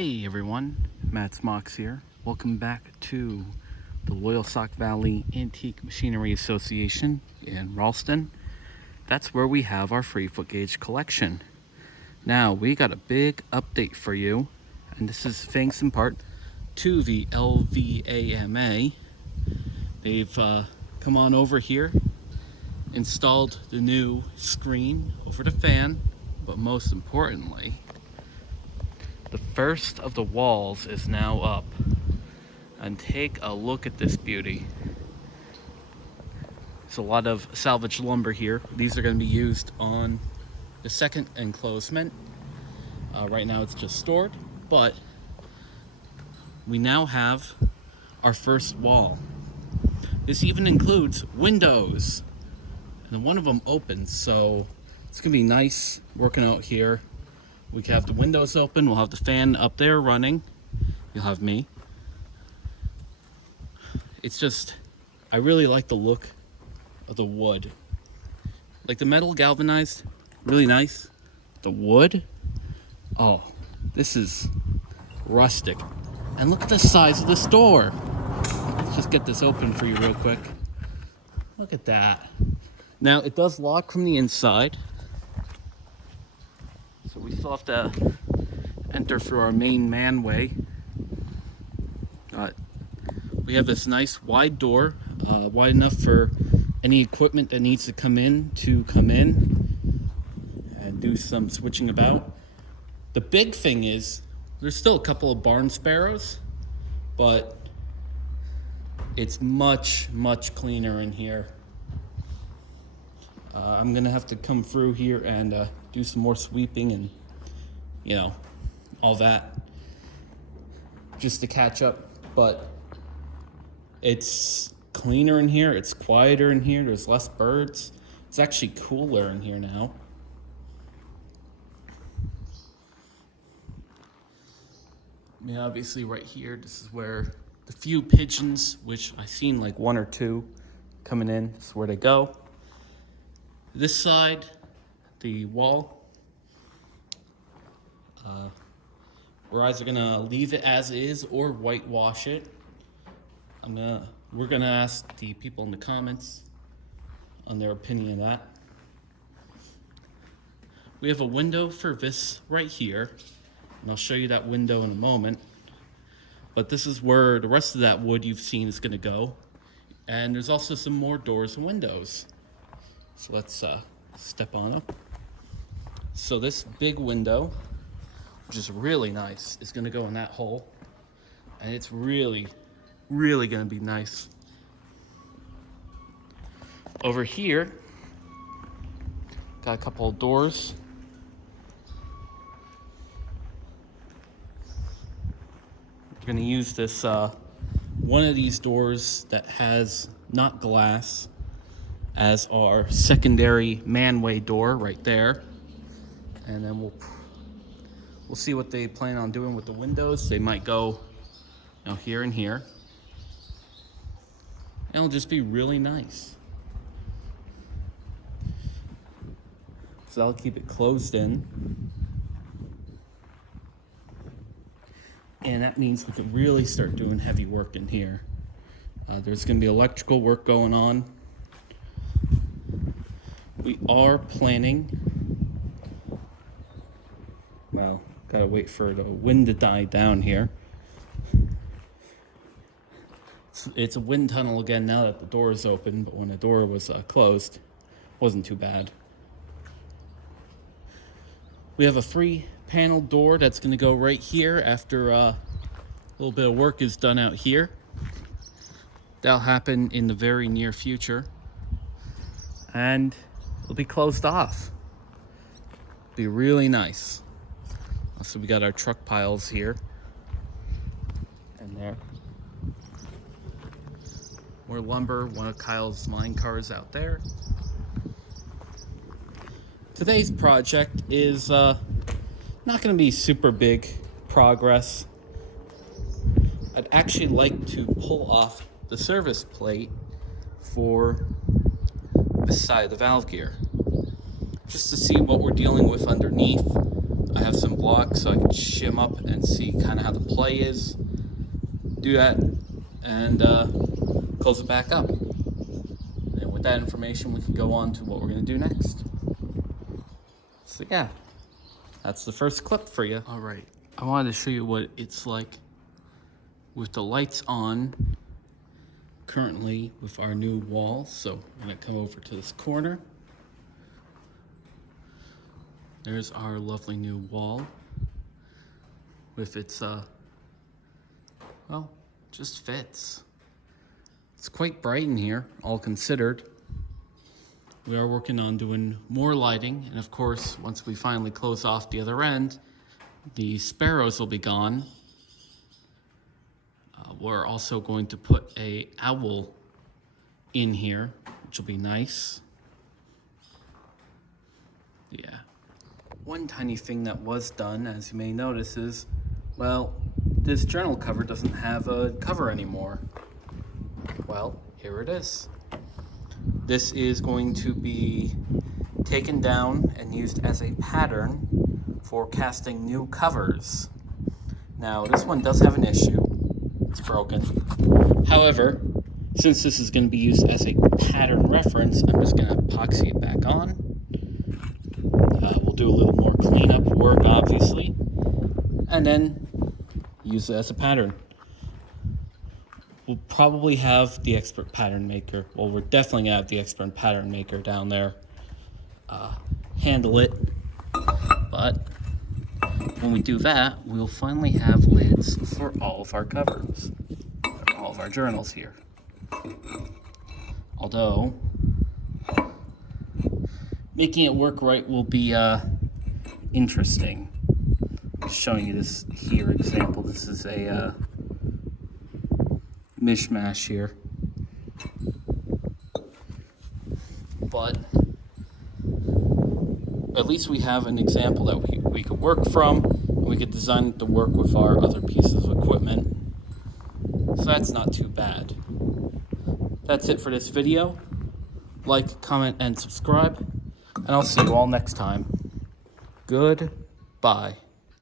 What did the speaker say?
Hey everyone, Matt Smocks here. Welcome back to the Loyalsock Valley Antique Machinery Association in Ralston. That's where we have our free foot gauge collection. Now, we got a big update for you, and this is thanks in part to the LVAMA. They've come on over here, installed the new screen over the fan, but most importantly, the first of the walls is now up. And take a look at this beauty. There's a lot of salvage lumber here. These are going to be used on the second enclosement. Right now it's just stored, but we now have our first wall. This even includes windows, and one of them opens, so it's going to be nice working out here. We can have the windows open, we'll have the fan up there running, you'll have me. It's just, I really like the look of the wood. Like the metal galvanized, really nice. The wood, oh, this is rustic. And look at the size of this door. Let's just get this open for you real quick. Look at that. Now, it does lock from the inside. So we still have to enter through our main manway. We have this nice wide door, wide enough for any equipment that needs to come in and do some switching about. The big thing is there's still a couple of barn sparrows, but it's much cleaner in here. I'm gonna have to come through here and do some more sweeping and, you know, all that just to catch up. But it's cleaner in here, it's quieter in here, there's less birds. It's actually cooler in here now. I mean, obviously right here, this is where the few pigeons, which I've seen like one or two coming in, this is where they go. This side, the wall, we're either gonna leave it as is or whitewash it. We're gonna ask the people in the comments on their opinion of that. We have a window for this right here, and I'll show you that window in a moment. But this is where the rest of that wood you've seen is gonna go. And there's also some more doors and windows. So let's step on them. So this big window, which is really nice, is gonna go in that hole. And it's really gonna be nice. Over here, got a couple of doors. We're gonna use this, one of these doors that has not glass as our secondary manway door right there. And then we'll see what they plan on doing with the windows. They might go, you know, here and here. It'll just be really nice. So I'll keep it closed in. And that means we can really start doing heavy work in here. There's gonna be electrical work going on. We are planning, well, gotta wait for the wind to die down here. It's a wind tunnel again now that the door is open, but when the door was closed, it wasn't too bad. We have a 3-panel door that's gonna go right here after a little bit of work is done out here. That'll happen in the very near future. And it'll be closed off. Be really nice. So we got our truck piles here and there. More lumber, one of Kyle's mine cars out there. Today's project is not gonna be super big progress. I'd actually like to pull off the service plate for this side of the valve gear, just to see what we're dealing with underneath. I have some blocks so I can shim up and see kind of how the play is. Do that and close it back up. And with that information, we can go on to what we're going to do next. So yeah, that's the first clip for you. All right, I wanted to show you what it's like with the lights on currently with our new wall. So I'm going to come over to this corner. There's our lovely new wall with its, well, just fits. It's quite bright in here, all considered. We are working on doing more lighting, and of course, once we finally close off the other end, the sparrows will be gone. We're also going to put a owl in here, which will be nice. Yeah. One tiny thing that was done, as you may notice, is, well, this journal cover doesn't have a cover anymore. Well, here it is. This is going to be taken down and used as a pattern for casting new covers. Now, this one does have an issue. It's broken. However, since this is going to be used as a pattern reference, I'm just going to epoxy it back on. We'll do a little more cleanup work, obviously, and then use it as a pattern. We'll probably have the expert pattern maker, well, we're definitely going to have the expert pattern maker down there handle it, but when we do that, we'll finally have lids for all of our covers, all of our journals here. Although, making it work right will be interesting. I'm just showing you this here example. This is a mishmash here. But at least we have an example that we could work from, and we could design it to work with our other pieces of equipment. So that's not too bad. That's it for this video. Like, comment, and subscribe, and I'll see you all next time. Goodbye.